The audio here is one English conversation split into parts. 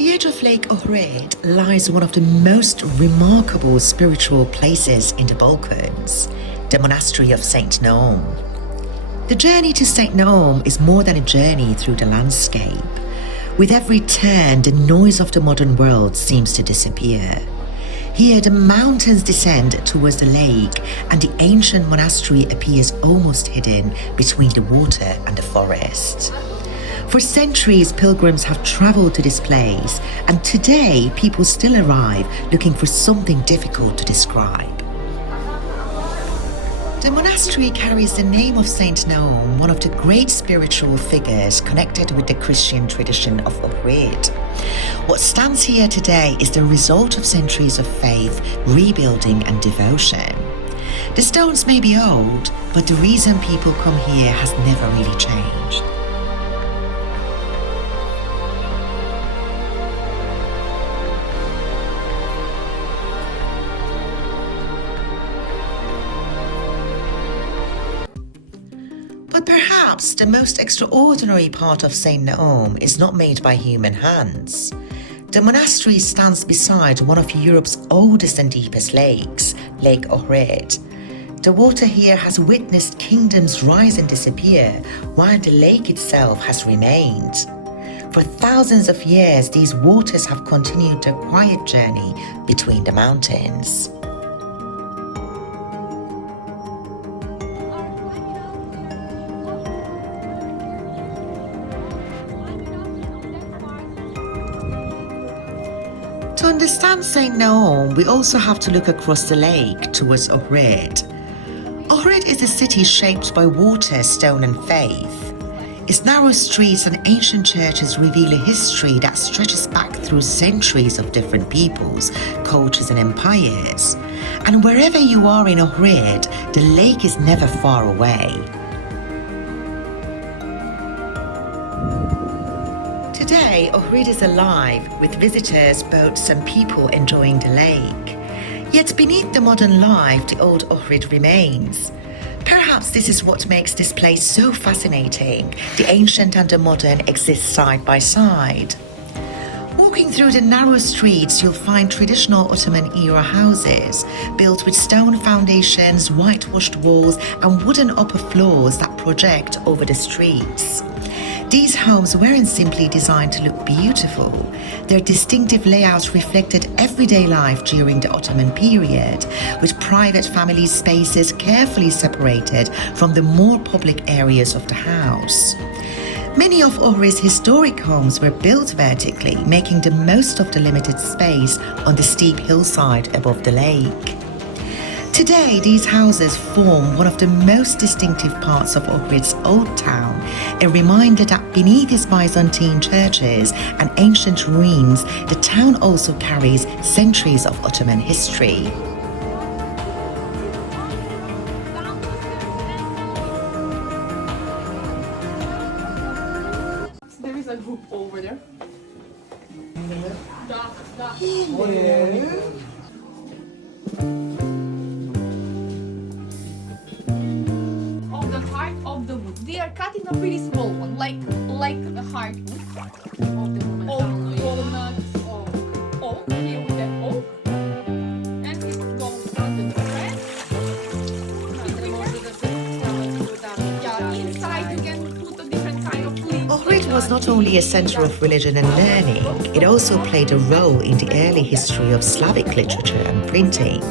the edge of Lake Ohrid lies one of the most remarkable spiritual places in the Balkans, the Monastery of Saint Naum. The journey to Saint Naum is more than a journey through the landscape. With every turn, the noise of the modern world seems to disappear. Here, the mountains descend towards the lake, and the ancient monastery appears almost hidden between the water and the forest. For centuries, pilgrims have traveled to this place, and today people still arrive looking for something difficult to describe. The monastery carries the name of Saint Naum, one of the great spiritual figures connected with the Christian tradition of Ohrid. What stands here today is the result of centuries of faith, rebuilding and devotion. The stones may be old, but the reason people come here has never really changed. But perhaps the most extraordinary part of Saint Naum is not made by human hands. The monastery stands beside one of Europe's oldest and deepest lakes, Lake Ohrid. The water here has witnessed kingdoms rise and disappear, while the lake itself has remained. For thousands of years, these waters have continued their quiet journey between the mountains. To understand Saint Naum, we also have to look across the lake towards Ohrid. Ohrid is a city shaped by water, stone and faith. Its narrow streets and ancient churches reveal a history that stretches back through centuries of different peoples, cultures and empires. And wherever you are in Ohrid, the lake is never far away. Today, Ohrid is alive, with visitors, boats and people enjoying the lake. Yet beneath the modern life, the old Ohrid remains. Perhaps this is what makes this place so fascinating. The ancient and the modern exist side by side. Walking through the narrow streets, you'll find traditional Ottoman-era houses, built with stone foundations, whitewashed walls and wooden upper floors that project over the streets. These homes weren't simply designed to look beautiful. Their distinctive layouts reflected everyday life during the Ottoman period, with private family spaces carefully separated from the more public areas of the house. Many of Ohrid's historic homes were built vertically, making the most of the limited space on the steep hillside above the lake. Today, these houses form one of the most distinctive parts of Ohrid's old town, a reminder that beneath its Byzantine churches and ancient ruins, the town also carries centuries of Ottoman history. There is a group over there. They are cutting a pretty small one, like the heart of the walnuts, oak, here with the oak, and it goes under the bread. Yeah, inside you can put a different kind of leaves. Ohrid was not only a center of religion and learning, it also played a role in the early history of Slavic literature and printing.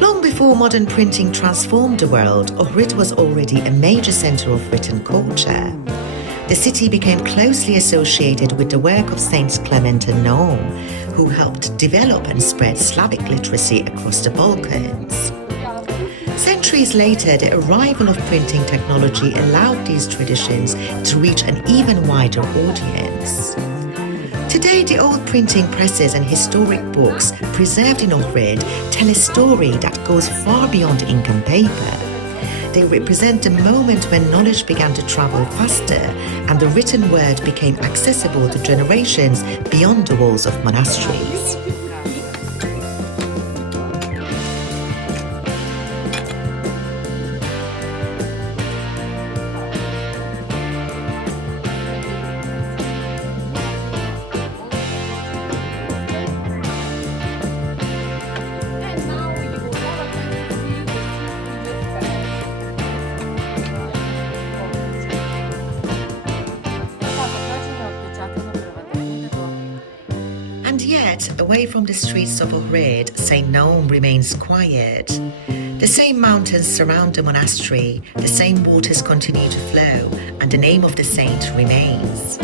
Long before modern printing transformed the world, Ohrid was already a major center of written culture. The city became closely associated with the work of Saints Clement and Naum, who helped develop and spread Slavic literacy across the Balkans. Centuries later, the arrival of printing technology allowed these traditions to reach an even wider audience. Today, the old printing presses and historic books preserved in Ohrid tell a story that goes far beyond ink and paper. They represent the moment when knowledge began to travel faster and the written word became accessible to generations beyond the walls of monasteries. And yet, away from the streets of Ohrid, Saint Naum remains quiet. The same mountains surround the monastery, the same waters continue to flow, and the name of the saint remains.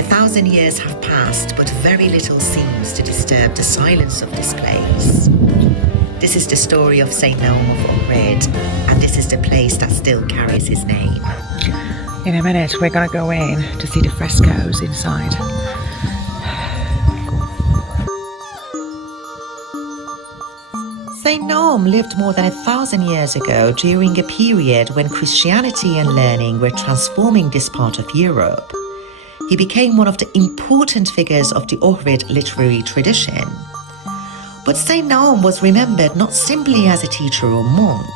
1,000 years have passed, but very little seems to disturb the silence of this place. This is the story of Saint Naum of Ohrid, and this is the place that still carries his name. In a minute, we're going to go in to see the frescoes inside. Saint Naum lived more than 1,000 years ago during a period when Christianity and learning were transforming this part of Europe. He became one of the important figures of the Ohrid literary tradition. But Saint Naum was remembered not simply as a teacher or monk.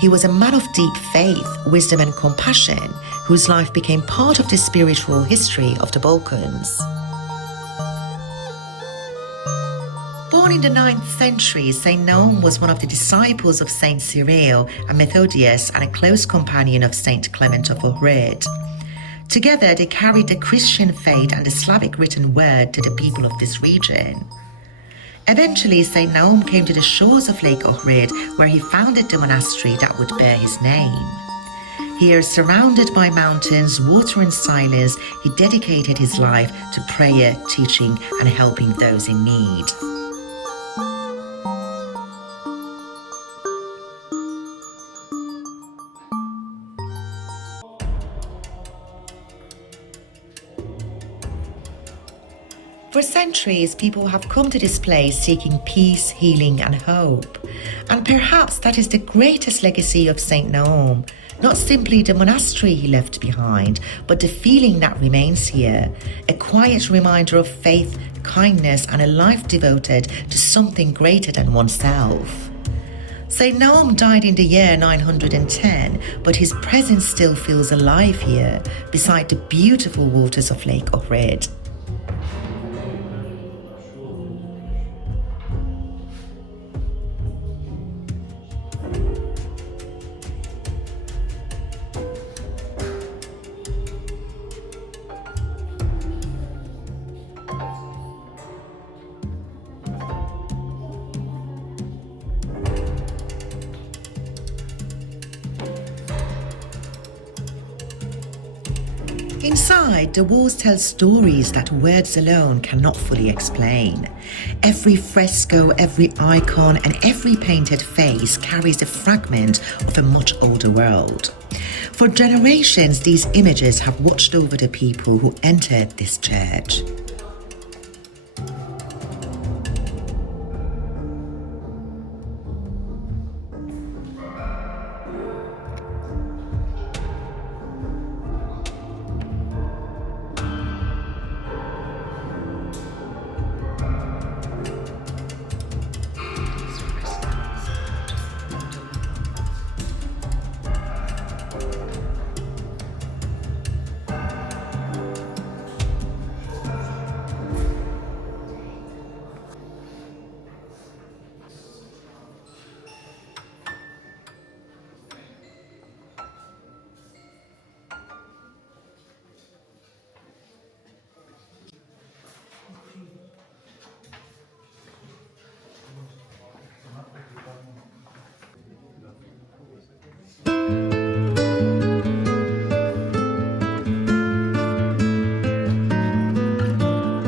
He was a man of deep faith, wisdom and compassion, whose life became part of the spiritual history of the Balkans. Born in the 9th century, Saint Naum was one of the disciples of Saint Cyril and Methodius and a close companion of Saint Clement of Ohrid. Together, they carried the Christian faith and the Slavic written word to the people of this region. Eventually, Saint Naum came to the shores of Lake Ohrid, where he founded the monastery that would bear his name. Here, surrounded by mountains, water and silence, he dedicated his life to prayer, teaching and helping those in need. For centuries, people have come to this place seeking peace, healing and hope. And perhaps that is the greatest legacy of Saint Naum, not simply the monastery he left behind, but the feeling that remains here, a quiet reminder of faith, kindness and a life devoted to something greater than oneself. Saint Naum died in the year 910, but his presence still feels alive here, beside the beautiful waters of Lake Ohrid. Inside, the walls tell stories that words alone cannot fully explain. Every fresco, every icon, and every painted face carries a fragment of a much older world. For generations, these images have watched over the people who entered this church.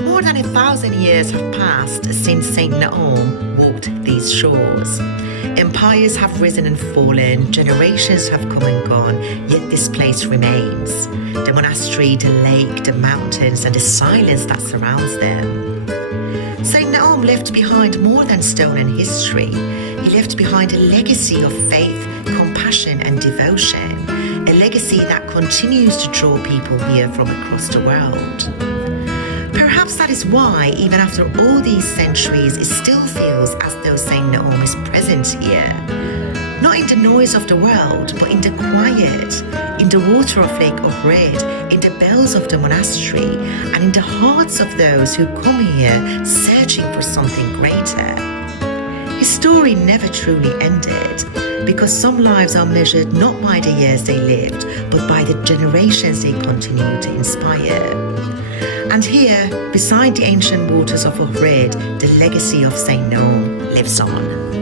More than 1,000 years have passed since Saint Naum walked these shores. Empires have risen and fallen, generations have come and gone, yet this place remains. The monastery, the lake, the mountains, and the silence that surrounds them. Saint Naum left behind more than stone and history. He left behind a legacy of faith, compassion, and devotion. A legacy that continues to draw people here from across the world. Perhaps that is why, even after all these centuries, it still feels as though Saint Naum is present here. Not in the noise of the world, but in the quiet, in the water of Lake Ohrid, in the bells of the monastery, and in the hearts of those who come here searching for something greater. His story never truly ended, because some lives are measured not by the years they lived, but by the generations they continue to inspire. And here, beside the ancient waters of Ohrid, the legacy of Saint Naum lives on.